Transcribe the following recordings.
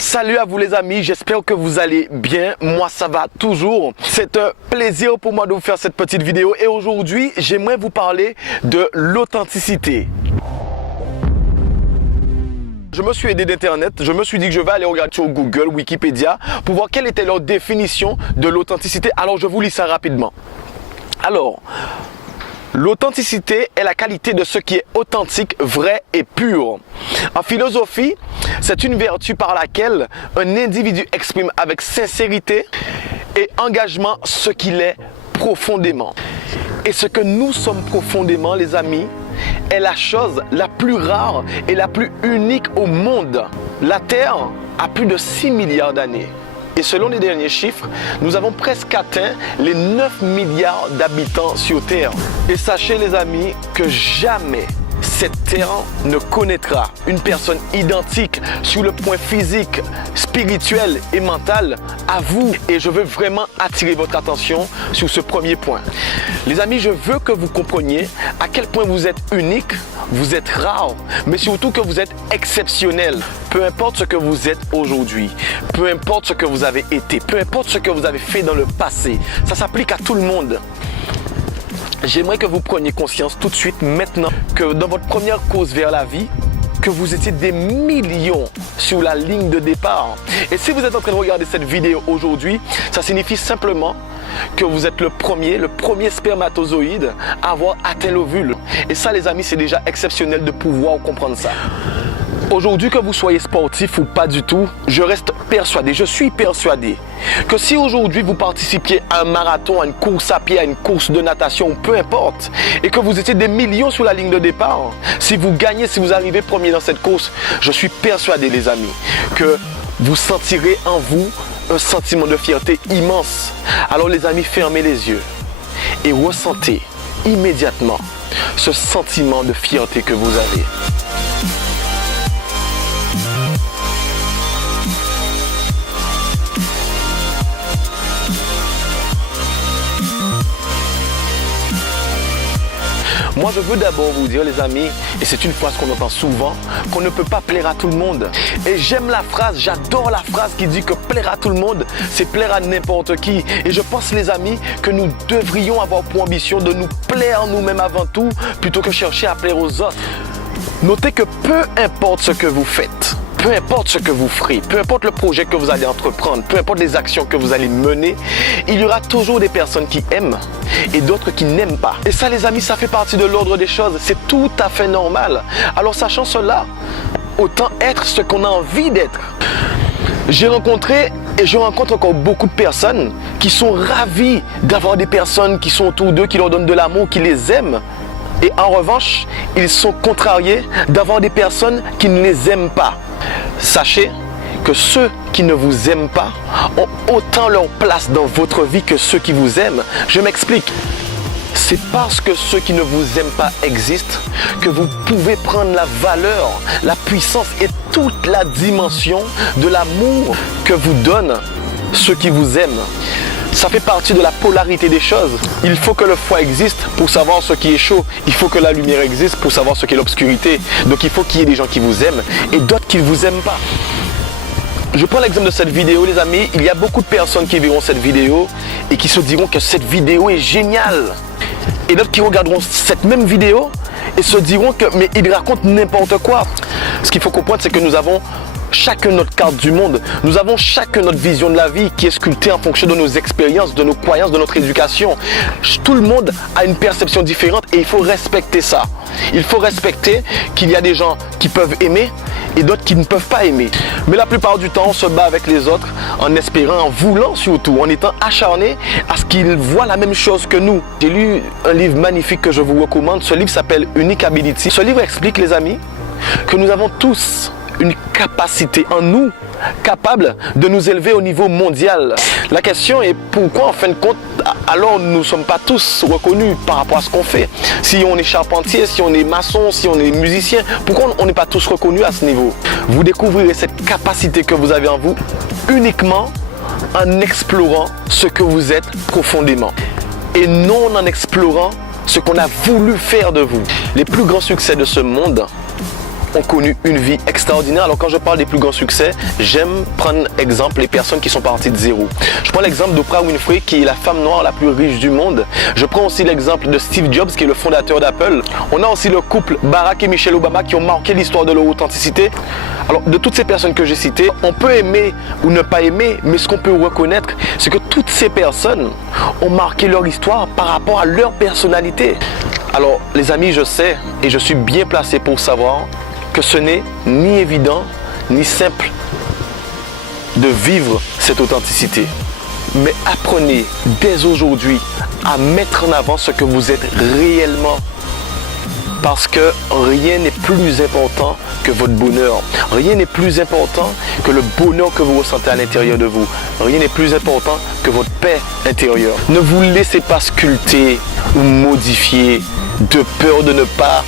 Salut à vous les amis, j'espère que vous allez bien, moi ça va toujours. C'est un plaisir pour moi de vous faire cette petite vidéo et aujourd'hui j'aimerais vous parler de l'authenticité. Je me suis aidé d'internet, je me suis dit que je vais aller regarder sur Google, Wikipédia pour voir quelle était leur définition de l'authenticité. Alors je vous lis ça rapidement. Alors, l'authenticité est la qualité de ce qui est authentique, vrai et pur. En philosophie, c'est une vertu par laquelle un individu exprime avec sincérité et engagement ce qu'il est profondément. Et ce que nous sommes profondément, les amis, est la chose la plus rare et la plus unique au monde. La Terre a plus de 6 milliards d'années. Et selon les derniers chiffres, nous avons presque atteint les 9 milliards d'habitants sur Terre. Et sachez les amis que jamais cette terre ne connaîtra une personne identique sur le point physique, spirituel et mental à vous. Et je veux vraiment attirer votre attention sur ce premier point. Les amis, je veux que vous compreniez à quel point vous êtes unique, vous êtes rare, mais surtout que vous êtes exceptionnel. Peu importe ce que vous êtes aujourd'hui, peu importe ce que vous avez été, peu importe ce que vous avez fait dans le passé, ça s'applique à tout le monde. J'aimerais que vous preniez conscience tout de suite, maintenant, que dans votre première course vers la vie, que vous étiez des millions sur la ligne de départ. Et si vous êtes en train de regarder cette vidéo aujourd'hui, ça signifie simplement que vous êtes le premier spermatozoïde à avoir atteint l'ovule. Et ça, les amis, c'est déjà exceptionnel de pouvoir comprendre ça. Aujourd'hui, que vous soyez sportif ou pas du tout, je reste persuadé, je suis persuadé que si aujourd'hui vous participiez à un marathon, à une course à pied, à une course de natation, peu importe, et que vous étiez des millions sur la ligne de départ, si vous gagnez, si vous arrivez premier dans cette course, je suis persuadé, les amis, que vous sentirez en vous un sentiment de fierté immense. Alors les amis, fermez les yeux et ressentez immédiatement ce sentiment de fierté que vous avez. Moi, je veux d'abord vous dire, les amis, et c'est une phrase qu'on entend souvent, qu'on ne peut pas plaire à tout le monde. Et j'aime la phrase, j'adore la phrase qui dit que plaire à tout le monde, c'est plaire à n'importe qui. Et je pense, les amis, que nous devrions avoir pour ambition de nous plaire nous-mêmes avant tout, plutôt que chercher à plaire aux autres. Notez que peu importe ce que vous faites, peu importe ce que vous ferez, peu importe le projet que vous allez entreprendre, peu importe les actions que vous allez mener, il y aura toujours des personnes qui aiment et d'autres qui n'aiment pas. Et ça, les amis, ça fait partie de l'ordre des choses. C'est tout à fait normal. Alors, sachant cela, autant être ce qu'on a envie d'être. J'ai rencontré et je rencontre encore beaucoup de personnes qui sont ravies d'avoir des personnes qui sont autour d'eux, qui leur donnent de l'amour, qui les aiment. Et en revanche, ils sont contrariés d'avoir des personnes qui ne les aiment pas. Sachez que ceux qui ne vous aiment pas ont autant leur place dans votre vie que ceux qui vous aiment. Je m'explique. C'est parce que ceux qui ne vous aiment pas existent que vous pouvez prendre la valeur, la puissance et toute la dimension de l'amour que vous donnent ceux qui vous aiment. Ça fait partie de la polarité des choses. Il faut que le froid existe pour savoir ce qui est chaud. Il faut que la lumière existe pour savoir ce qu'est l'obscurité. Donc il faut qu'il y ait des gens qui vous aiment et d'autres qui ne vous aiment pas. Je prends l'exemple de cette vidéo, les amis. Il y a beaucoup de personnes qui verront cette vidéo et qui se diront que cette vidéo est géniale. Et d'autres qui regarderont cette même vidéo et se diront que mais il raconte n'importe quoi. Ce qu'il faut comprendre, c'est que nous avons chacun notre carte du monde. Nous avons chacun notre vision de la vie qui est sculptée en fonction de nos expériences, de nos croyances, de notre éducation. Tout le monde a une perception différente et il faut respecter ça. Il faut respecter qu'il y a des gens qui peuvent aimer et d'autres qui ne peuvent pas aimer. Mais la plupart du temps, on se bat avec les autres en espérant, en voulant surtout, en étant acharné à ce qu'ils voient la même chose que nous. J'ai lu un livre magnifique que je vous recommande. Ce livre s'appelle Unique Ability. Ce livre explique, les amis, que nous avons tous une capacité en nous capable de nous élever au niveau mondial. La question est pourquoi, en fin de compte, alors nous ne sommes pas tous reconnus par rapport à ce qu'on fait. Si on est charpentier, si on est maçon, si on est musicien, pourquoi on n'est pas tous reconnus à ce niveau? Vous découvrirez cette capacité que vous avez en vous uniquement en explorant ce que vous êtes profondément et non en explorant ce qu'on a voulu faire de vous. Les plus grands succès de ce monde ont connu une vie extraordinaire. Alors quand je parle des plus grands succès, j'aime prendre exemple les personnes qui sont parties de zéro. Je prends l'exemple d'Oprah Winfrey qui est la femme noire la plus riche du monde. Je prends aussi l'exemple de Steve Jobs qui est le fondateur d'Apple. On a aussi le couple Barack et Michelle Obama qui ont marqué l'histoire de leur authenticité. Alors de toutes ces personnes que j'ai citées, on peut aimer ou ne pas aimer, mais ce qu'on peut reconnaître, c'est que toutes ces personnes ont marqué leur histoire par rapport à leur personnalité. Alors les amis, je sais et je suis bien placé pour savoir que ce n'est ni évident ni simple de vivre cette authenticité. Mais apprenez dès aujourd'hui à mettre en avant ce que vous êtes réellement. Parce que rien n'est plus important que votre bonheur. Rien n'est plus important que le bonheur que vous ressentez à l'intérieur de vous. Rien n'est plus important que votre paix intérieure. Ne vous laissez pas sculpter ou modifier de peur de ne pas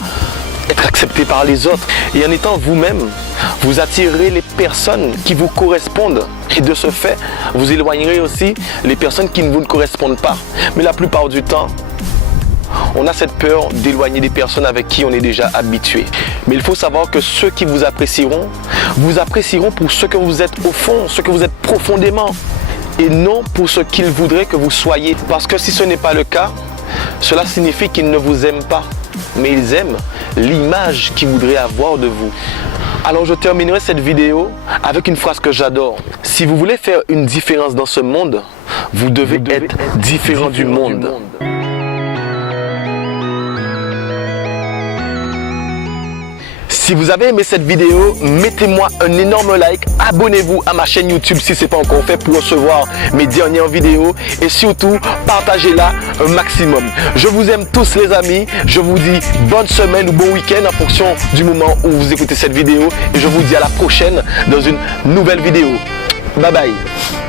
être accepté par les autres. Et en étant vous-même, vous attirerez les personnes qui vous correspondent. Et de ce fait, vous éloignerez aussi les personnes qui ne vous correspondent pas. Mais la plupart du temps, on a cette peur d'éloigner des personnes avec qui on est déjà habitué. Mais il faut savoir que ceux qui vous apprécieront pour ce que vous êtes au fond, ce que vous êtes profondément, et non pour ce qu'ils voudraient que vous soyez. Parce que si ce n'est pas le cas, cela signifie qu'ils ne vous aiment pas, mais ils aiment l'image qu'ils voudraient avoir de vous. Alors je terminerai cette vidéo avec une phrase que j'adore. Si vous voulez faire une différence dans ce monde, vous devez être différent du monde. Si vous avez aimé cette vidéo, mettez-moi un énorme like, abonnez-vous à ma chaîne YouTube si ce n'est pas encore fait pour recevoir mes dernières vidéos et surtout partagez-la un maximum. Je vous aime tous les amis, je vous dis bonne semaine ou bon week-end en fonction du moment où vous écoutez cette vidéo et je vous dis à la prochaine dans une nouvelle vidéo. Bye bye.